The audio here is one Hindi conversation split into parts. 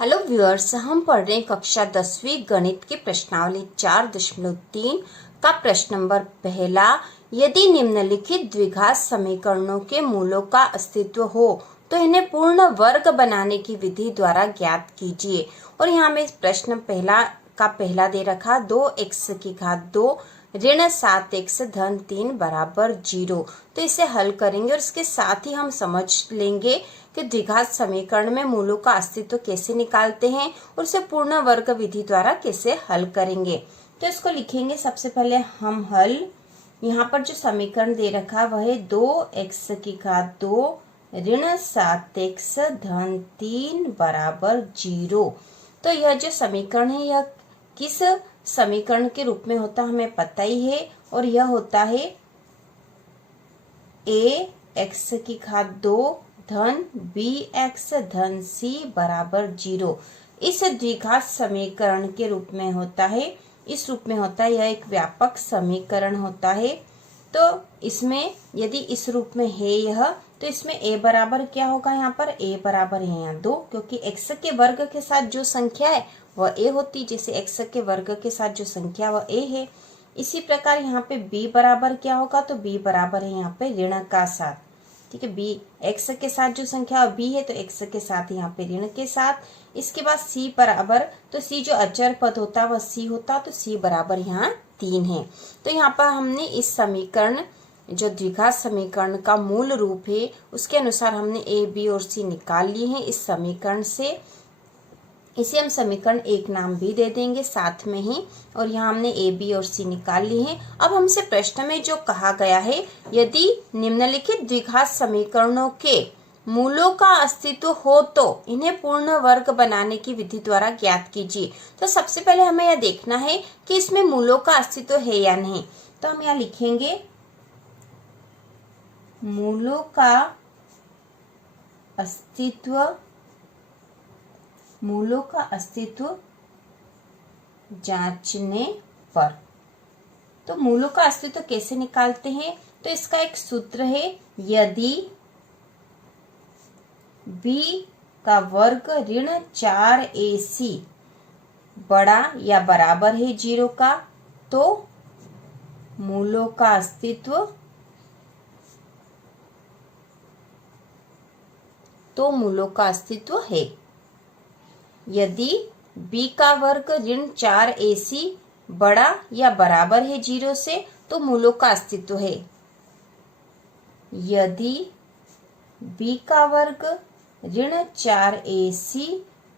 हेलो व्यूअर्स, हम पढ़ रहे हैं कक्षा 10वीं गणित की प्रश्नावली 4.3 का प्रश्न नंबर पहला। यदि निम्नलिखित द्विघात समीकरणों के मूलों का अस्तित्व हो तो इन्हें पूर्ण वर्ग बनाने की विधि द्वारा ज्ञात कीजिए। और यहाँ में प्रश्न पहला दे रखा 2x की घात 2 ऋण 7x धन 3 बराबर 0। तो इसे हल करेंगे और इसके साथ ही हम समझ लेंगे कि द्विघात समीकरण में मूलों का अस्तित्व कैसे निकालते हैं और उसे पूर्ण वर्ग विधि द्वारा कैसे हल करेंगे। तो इसको लिखेंगे। सबसे पहले हम हल, यहाँ पर जो समीकरण दे रखा वह है 2x की घात 2 ऋण 7x धन 3 बराबर 0। तो यह जो समीकरण है यह किस समीकरण के रूप में होता हमें पता ही है, और यह होता है ax की घात 2 धन bx धन c बराबर 0। इस द्विघात समीकरण के रूप में होता है, इस रूप में होता है। यह एक व्यापक समीकरण होता है। तो इसमें यदि इस रूप में है यह, तो इसमें a बराबर क्या होगा, यहाँ पर a बराबर है यहाँ 2, क्योंकि x के वर्ग के साथ जो संख्या है वह a होती, जैसे x के वर्ग के साथ जो संख्या वह a है। इसी प्रकार यहाँ पे b बराबर क्या होगा, तो b बराबर है यहाँ पे ऋण का 7। ठीक है, b x के साथ जो संख्या b है तो x के साथ यहाँ पे ऋण के साथ। इसके बाद c बराबर, तो c जो अचर पद होता वह c होता, तो c बराबर यहाँ 3 है। तो यहाँ पर हमने इस समीकरण, जो द्विघात समीकरण का मूल रूप है उसके अनुसार हमने a, b और c निकाल लिए हैं इस समीकरण से। इसे हम समीकरण 1 नाम भी दे देंगे साथ में ही। और यहाँ हमने a, b और c निकाल लिए हैं। अब हमसे प्रश्न में जो कहा गया है, यदि निम्नलिखित द्विघात समीकरणों के मूलों का अस्तित्व हो तो इन्हें पूर्ण वर्ग बनाने की विधि द्वारा ज्ञात कीजिए। तो सबसे पहले हमें यह देखना है कि इसमें मूलों का अस्तित्व है या नहीं। तो हम यहाँ लिखेंगे मूलों का अस्तित्व, मूलों का अस्तित्व जांचने पर। तो मूलों का अस्तित्व कैसे निकालते हैं, तो इसका एक सूत्र है, यदि b का वर्ग ऋण 4ac बड़ा या बराबर है 0 का, तो मूलों का अस्तित्व, तो मूलों का अस्तित्व है। यदि b का वर्ग ऋण 4ac बड़ा या बराबर है 0 से, तो मूलों का अस्तित्व है। यदि b का वर्ग ऋण 4ac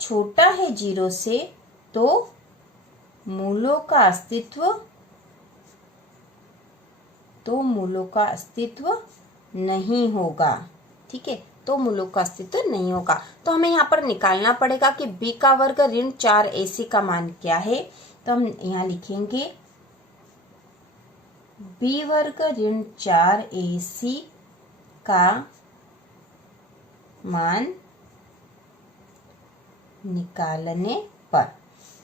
छोटा है 0 से, तो मूलों का अस्तित्व, तो मूलों का अस्तित्व नहीं होगा। ठीक है, तो मूलों का अस्तित्व नहीं होगा। तो हमें यहाँ पर निकालना पड़ेगा कि b का वर्ग ऋण 4ac का मान क्या है। तो हम यहाँ लिखेंगे b वर्ग ऋण 4ac का मान निकालने पर।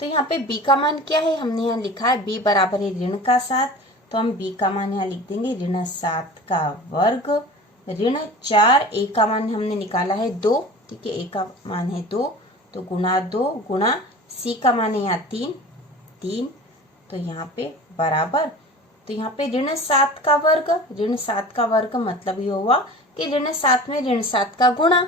तो यहाँ पे b का मान क्या है, हमने यहाँ लिखा है b बराबर है ऋण का 7। तो हम b का मान यहाँ लिख देंगे ऋण 7 का वर्ग ऋण 4, a का मान हमने निकाला है 2। ठीक है, a का मान है 2, तो गुणा 2 गुणा c का मान है यहाँ 3, तो यहाँ पे बराबर, तो यहाँ पे ऋण 7 का वर्ग, ऋण 7 का वर्ग मतलब ये हुआ कि ऋण 7 में ऋण 7 का गुणा।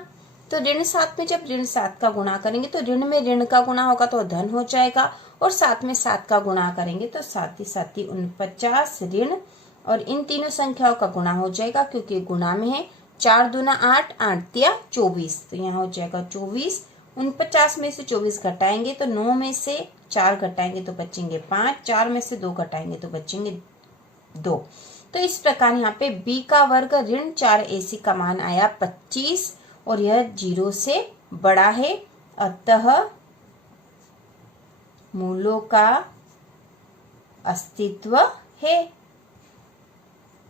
तो ऋण 7 में जब ऋण 7 का गुणा करेंगे तो ऋण में ऋण का गुणा होगा तो धन हो जाएगा, और 7 में 7 का गुणा करेंगे तो 7 7 49 ऋण, और इन तीनों संख्याओं का गुणा हो जाएगा क्योंकि गुणा में है। 4 दूना 8, 8 तिया 24, तो यहाँ हो जाएगा 24। 49 में से 24 घटाएंगे तो 9 में से 4 घटाएंगे तो बचेंगे 5, 4 में से 2 घटाएंगे तो बचेंगे 2। तो इस प्रकार यहाँ पे b का वर्ग ऋण 4ac का मान आया 25, और यह 0 से बड़ा है, अतः मूलों का अस्तित्व है,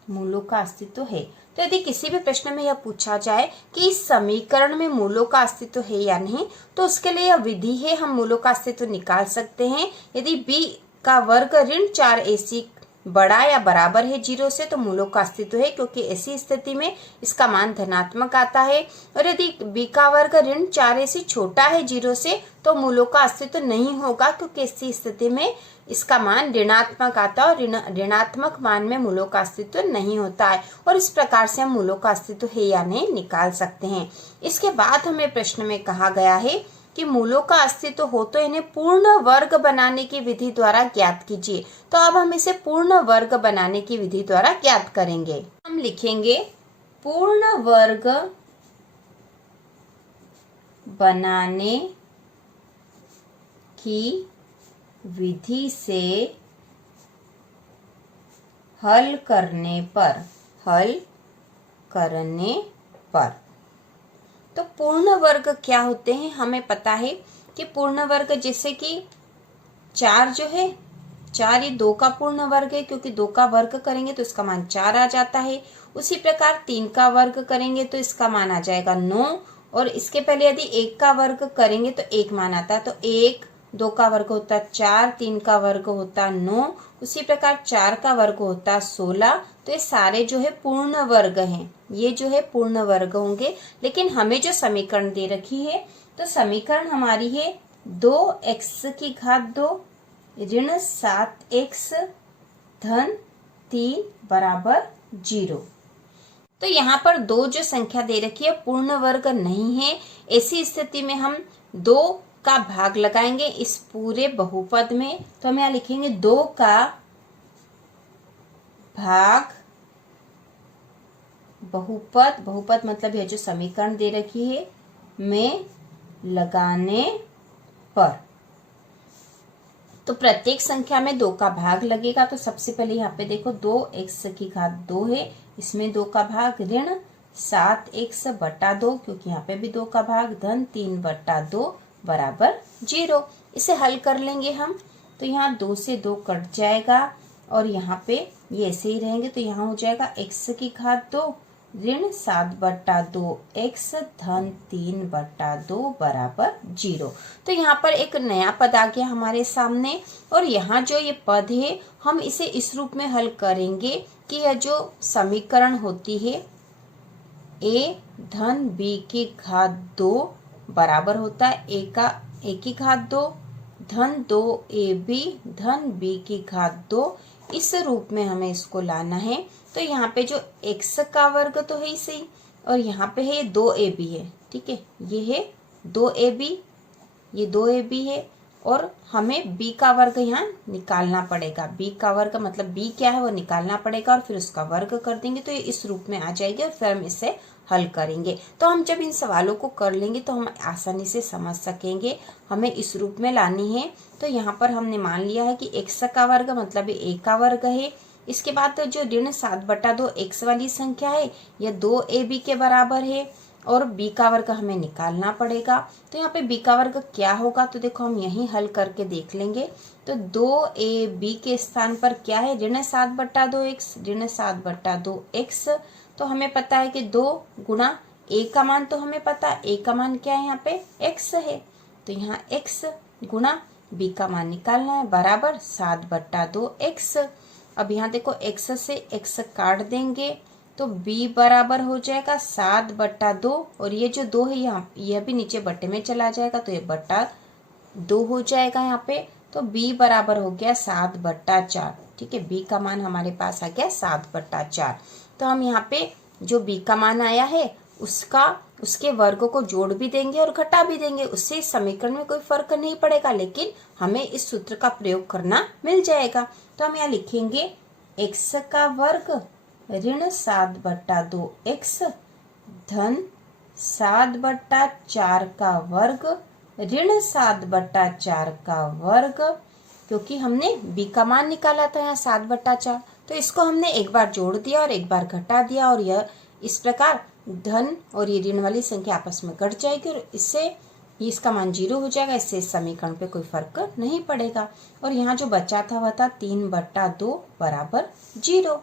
मूलों का अस्तित्व है। तो यदि किसी भी प्रश्न में यह पूछा जाए कि इस समीकरण में मूलों का अस्तित्व है या नहीं, तो उसके लिए यह विधि है, हम मूलों का अस्तित्व निकाल सकते हैं। यदि b का वर्ग ऋण 4ac बड़ा या बराबर है 0 से तो मूलों का अस्तित्व है, क्योंकि ऐसी स्थिति में इसका मान धनात्मक आता है। और यदि b का वर्ग ऋण 4a से छोटा है 0 से तो मूलों का अस्तित्व नहीं होगा, क्योंकि ऐसी स्थिति में इसका मान ऋणात्मक आता है और ऋणात्मक मान में मूलों का अस्तित्व नहीं होता है। और इस प्रकार से हम मूलों का अस्तित्व है या नहीं निकाल सकते हैं। इसके बाद हमें प्रश्न में कहा गया है कि मूलों का अस्तित्व हो तो इन्हें पूर्ण वर्ग बनाने की विधि द्वारा ज्ञात कीजिए। तो अब हम इसे पूर्ण वर्ग बनाने की विधि द्वारा ज्ञात करेंगे। हम लिखेंगे पूर्ण वर्ग बनाने की विधि से हल करने पर तो पूर्ण वर्ग क्या होते हैं हमें पता है कि पूर्ण वर्ग जैसे कि 4 जो है 4 ये 2 का पूर्ण वर्ग है, क्योंकि 2 का वर्ग करेंगे तो इसका मान 4 आ जाता है। उसी प्रकार 3 का वर्ग करेंगे तो इसका मान आ जाएगा 9, और इसके पहले यदि 1 का वर्ग करेंगे तो 1 मान आता है। तो 1, 2 का वर्ग होता 4, 3 का वर्ग होता 9, उसी प्रकार 4 का वर्ग होता 16। तो ये सारे जो है पूर्ण वर्ग हैं, ये जो है पूर्ण वर्ग होंगे। लेकिन हमें जो समीकरण दे रखी है तो समीकरण हमारी है 2x की घात 2 ऋण 7x धन 3 बराबर 0। तो यहाँ पर 2 जो संख्या दे रखी है पूर्ण वर्ग नहीं है। ऐसी स्थिति में हम 2 का भाग लगाएंगे इस पूरे बहुपद में। तो हम यहाँ लिखेंगे 2 का भाग बहुपद मतलब यह जो समीकरण दे रखी है में लगाने पर। तो प्रत्येक संख्या में 2 का भाग लगेगा। तो सबसे पहले यहाँ पे देखो 2x की घात 2 है, इसमें 2 का भाग ऋण 7x बटा 2, क्योंकि यहाँ पे भी 2 का भाग धन 3 बटा 2 बराबर 0। इसे हल कर लेंगे हम। तो यहाँ 2 से 2 कट जाएगा और यहाँ पे ये ऐसे ही रहेंगे। तो यहाँ हो जाएगा x की घात 2 ऋण 7 बटा 2x धन 3 बटा 2 बराबर 0। तो यहाँ पर एक नया पद आ गया हमारे सामने, और यहाँ जो ये पद है हम इसे इस रूप में हल करेंगे कि यह जो समीकरण होती है a धन b की घात 2 बराबर होता है a की घात 2 धन 2ab धन b की घात 2। इस रूप में हमें इसको लाना है। तो यहाँ पे जो x का वर्ग तो है ही सही, और यहाँ पे है 2ab है, ठीक है, ये है 2ab, ये 2ab है, और हमें b का वर्ग यहाँ निकालना पड़ेगा। b का वर्ग मतलब b क्या है वो निकालना पड़ेगा और फिर उसका वर्ग कर देंगे तो ये इस रूप में आ जाएगी और फिर हम इसे हल करेंगे। तो हम जब इन सवालों को कर लेंगे तो हम आसानी से समझ सकेंगे हमें इस रूप में लानी है। तो यहाँ पर हमने मान लिया है कि x का वर्ग मतलब a का वर्ग है। इसके बाद तो जो ऋण 7 बटा 2 x वाली संख्या है यह 2ab के बराबर है, और b का वर्ग हमें निकालना पड़ेगा। तो यहाँ पे b का वर्ग क्या होगा तो देखो हम यही हल करके देख लेंगे। तो 2ab के स्थान पर क्या है ऋण 7 बटा 2x, ऋण 7 बटा 2x। तो हमें पता है कि 2 गुणा a का मान तो हमें पता है, a का मान क्या है यहाँ पे x है। तो यहाँ x गुणा b का मान निकालना है बराबर 7 बटा 2x। अब यहाँ देखो x से x काट देंगे तो b बराबर हो जाएगा 7 बटा 2, और ये जो 2 है यहाँ यह भी नीचे बटे में चला जाएगा तो ये बटा 2 हो जाएगा यहाँ पे। तो b बराबर हो गया 7 बटा 4, ठीक है, b का मान हमारे पास आ गया 7 बटा 4। तो हम यहाँ पे जो b का मान आया है उसके वर्ग को जोड़ भी देंगे और घटा भी देंगे, उससे इस समीकरण में कोई फर्क नहीं पड़ेगा, लेकिन हमें इस सूत्र का प्रयोग करना मिल जाएगा। तो हम यहाँ लिखेंगे x का वर्ग ऋण 7 बटा 2x धन 7 बटा 4 का वर्ग ऋण 7 बटा 4 का वर्ग, क्योंकि हमने b का मान निकाला था यहाँ 7 बटा 4, तो इसको हमने एक बार जोड़ दिया और एक बार घटा दिया, और यह इस प्रकार धन और ये ऋण वाली संख्या आपस में घट जाएगी और इससे इसका मान 0 हो जाएगा। इससे इस समीकरण पे कोई फर्क नहीं पड़ेगा। और यहाँ जो बचा था वह था 3 बटा 2 बराबर 0।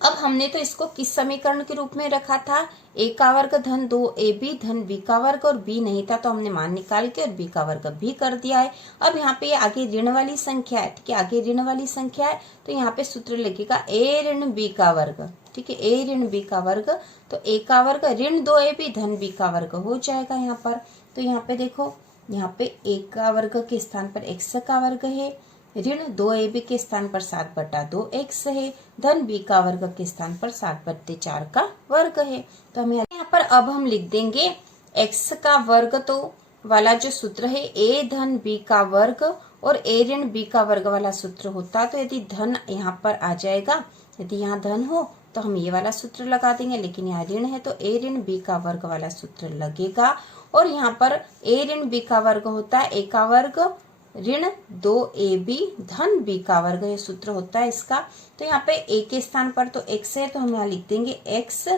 अब हमने तो इसको किस समीकरण के रूप में रखा था, a का वर्ग धन 2ab धन b का वर्ग, और b नहीं था तो हमने मान निकाल के और b का वर्ग भी कर दिया है। अब यहाँ पे आगे ऋण वाली संख्या है, ठीक है, आगे ऋण वाली संख्या है तो यहाँ पे सूत्र लगेगा a ऋण b का वर्ग, ठीक है, a ऋण b का वर्ग, तो a का वर्ग ऋण 2ab धन b का वर्ग हो जाएगा यहाँ पर। तो यहाँ पे देखो, यहाँ पे a का वर्ग के स्थान पर x का वर्ग है, ऋण 2ab के स्थान पर 7/2x है, धन b का वर्ग के स्थान पर 7/4 का वर्ग है। तो हमें यहाँ पर अब हम लिख देंगे x का वर्ग तो वाला जो सूत्र है a धन b का वर्ग और a ऋण b का वर्ग वाला सूत्र होता, तो यदि धन यहाँ पर आ जाएगा, यदि यहाँ धन हो तो हम ये वाला सूत्र लगा देंगे, लेकिन यहाँ ऋण है तो a ऋण b का वर्ग वाला सूत्र लगेगा। और यहाँ पर a ऋण b का वर्ग होता है a का वर्ग ऋण 2ab धन b का वर्ग, ये सूत्र होता है इसका। तो यहाँ पे a के स्थान पर तो x है, तो हम यहाँ लिख देंगे x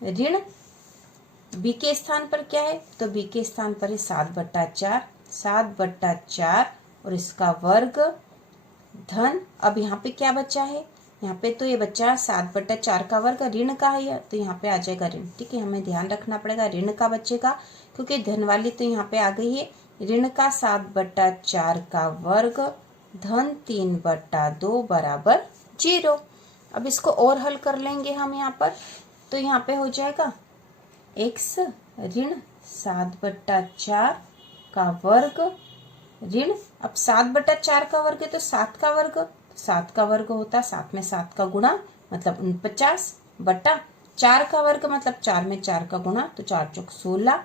ऋण b के स्थान पर क्या है, तो b के स्थान पर है 7/4 और इसका वर्ग धन, अब यहाँ पे क्या बचा है, यहाँ पे तो ये बच्चा 7/4 का वर्ग ऋण का है, तो यहाँ पे आ जाएगा ऋण, ठीक है, हमें ध्यान रखना पड़ेगा ऋण का बचेगा, क्योंकि धन वाली तो यहाँ पे आ गई है, ऋण का 7/4 का वर्ग धन 3/2 बराबर 0। अब इसको और हल कर लेंगे हम यहाँ पर, तो यहाँ पे हो जाएगा x ऋण 7/4 का वर्ग ऋण, अब 7/4 का वर्ग है तो 7 का वर्ग, 7 का वर्ग होता 7 में 7 का गुणा मतलब 49 बटा 4 का वर्ग मतलब 4 में 4 का गुणा, तो 4 चौक 16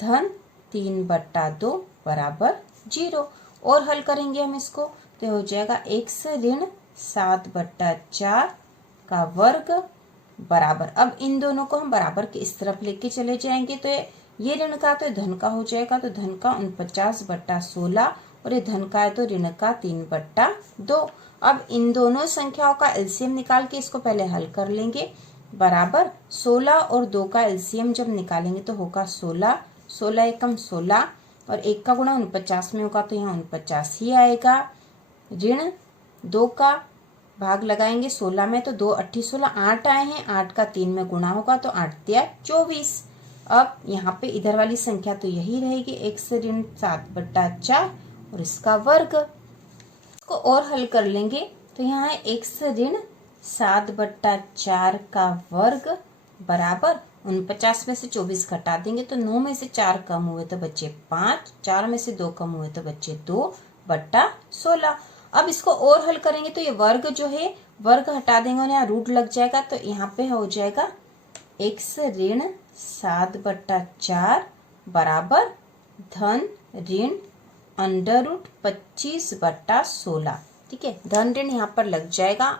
धन 3/2 बराबर 0। और हल करेंगे हम इसको तो हो जाएगा x ऋण 7/4 का वर्ग बराबर, अब इन दोनों को हम बराबर के इस तरफ लेके चले जाएंगे, तो ये ऋण का तो धन का हो जाएगा, तो धन का 49/16 और ये धन का है तो ऋण का 3/2। अब इन दोनों संख्याओं का एलसीएम निकाल के इसको पहले हल कर लेंगे, बराबर 16 और 2 का एलसीएम जब निकालेंगे तो होगा 16, 16 एकम 16 और 1 का गुणा 49 में होगा तो यहाँ 49 ही आएगा, ऋण 2 का भाग लगाएंगे 16 में तो 2 8 16 8 आए हैं, 8 का 3 में गुणा होगा तो 8 3 24। अब यहाँ पे इधर वाली संख्या तो यही रहेगी x ऋण 7/4 और इसका वर्ग, इसको और हल कर लेंगे तो यहाँ है x ऋण 7/4 का वर्ग बराबर 49 में से 24 घटा देंगे तो 9 में से 4 कम हुए तो बचे 5, 4 में से 2 कम हुए तो बचे 2/16। अब इसको और हल करेंगे तो ये वर्ग जो है वर्ग हटा देंगे और यहाँ रूट लग जाएगा, तो यहाँ पे हो जाएगा x ऋण 7/4 बराबर धन ऋण √25/16, ठीक है, धन ऋण यहाँ पर लग जाएगा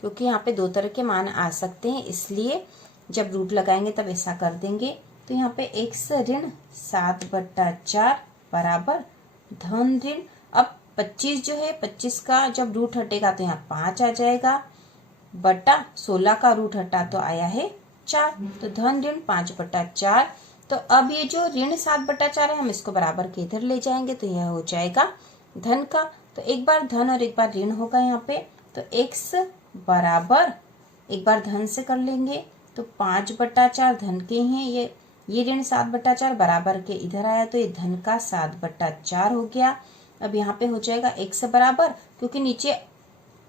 क्योंकि यहाँ पे दो तरह के मान आ सकते हैं, इसलिए जब रूट लगाएंगे तब ऐसा कर देंगे। तो यहाँ पे x ऋण 7/4 बराबर धन ऋण, अब 25 जो है 25 का जब रूट हटेगा तो यहाँ 5 आ जाएगा बटा 16 का रूट हटा तो आया है 4, तो धन ऋण 5/4। तो अब ये जो ऋण 7/4 है हम इसको बराबर के इधर ले जाएंगे तो यह हो जाएगा धन का, तो एक बार धन और एक बार ऋण होगा यहाँ पे, तो x बराबर एक बार धन से कर लेंगे तो 5/4 धन के हैं, ये ऋण 7/4 बराबर के इधर आया तो ये धन का 7/4 हो गया। अब यहाँ पे हो जाएगा x बराबर, क्योंकि नीचे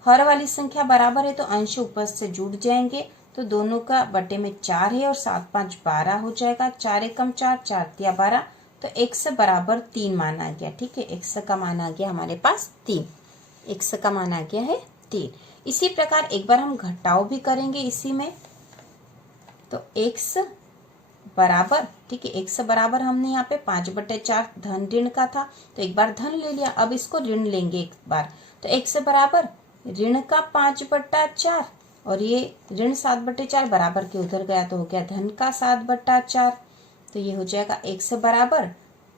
हर वाली संख्या बराबर है तो अंश ऊपर से जुड़ जाएंगे, तो दोनों का बटे में 4 है और 7 5 12 हो जाएगा, 4 एकम 4, 4 तिया 12, तो x बराबर 3 मान आ गया, ठीक है, x का मान आ गया हमारे पास 3, x का मान आ गया है 3। इसी प्रकार एक बार हम घटाव भी करेंगे इसी में, तो x बराबर, ठीक है, x बराबर हमने यहाँ पे 5/4 धन ऋण का था तो एक बार धन ले लिया, अब इसको ऋण लेंगे एक बार, तो x बराबर ऋण का 5/4 और ये ऋण 7/4 बराबर के उधर गया तो हो गया धन का 7/4, तो ये हो जाएगा x बराबर,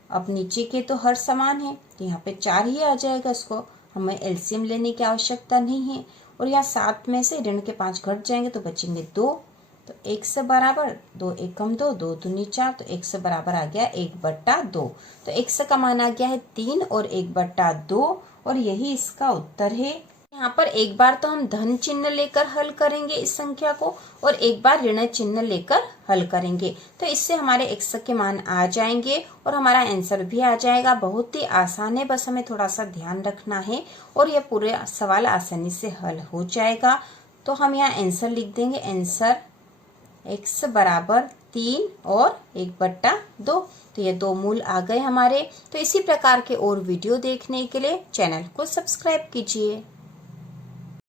अब नीचे के तो हर समान है तो यहाँ पे 4 ही आ जाएगा, इसको हमें एलसीएम लेने की आवश्यकता नहीं है, और यहाँ 7 में से ऋण के 5 घट जाएंगे तो बचेंगे 2, तो x बराबर 2 एकम 2, 2 दूनी 4, तो x बराबर आ गया 1/2, तो x का मान आ गया है 3 और 1/2 और यही इसका उत्तर है। यहाँ पर एक बार तो हम धन चिन्ह लेकर हल करेंगे इस संख्या को और एक बार ऋण चिन्ह लेकर हल करेंगे। तो इससे हमारे x के मान आ जाएंगे और हमारा आंसर भी आ जाएगा। बहुत ही आसान है, बस हमें थोड़ा सा ध्यान रखना है और यह पूरे सवाल आसानी से हल हो जाएगा। तो हम यहाँ आंसर लिख देंगे। आंसर x बराबर 3 और 1/2। तो ये 2 मूल आ गए हमारे। तो इसी प्रकार के और वीडियो देखने के लिए चैनल को सब्सक्राइब कीजिए।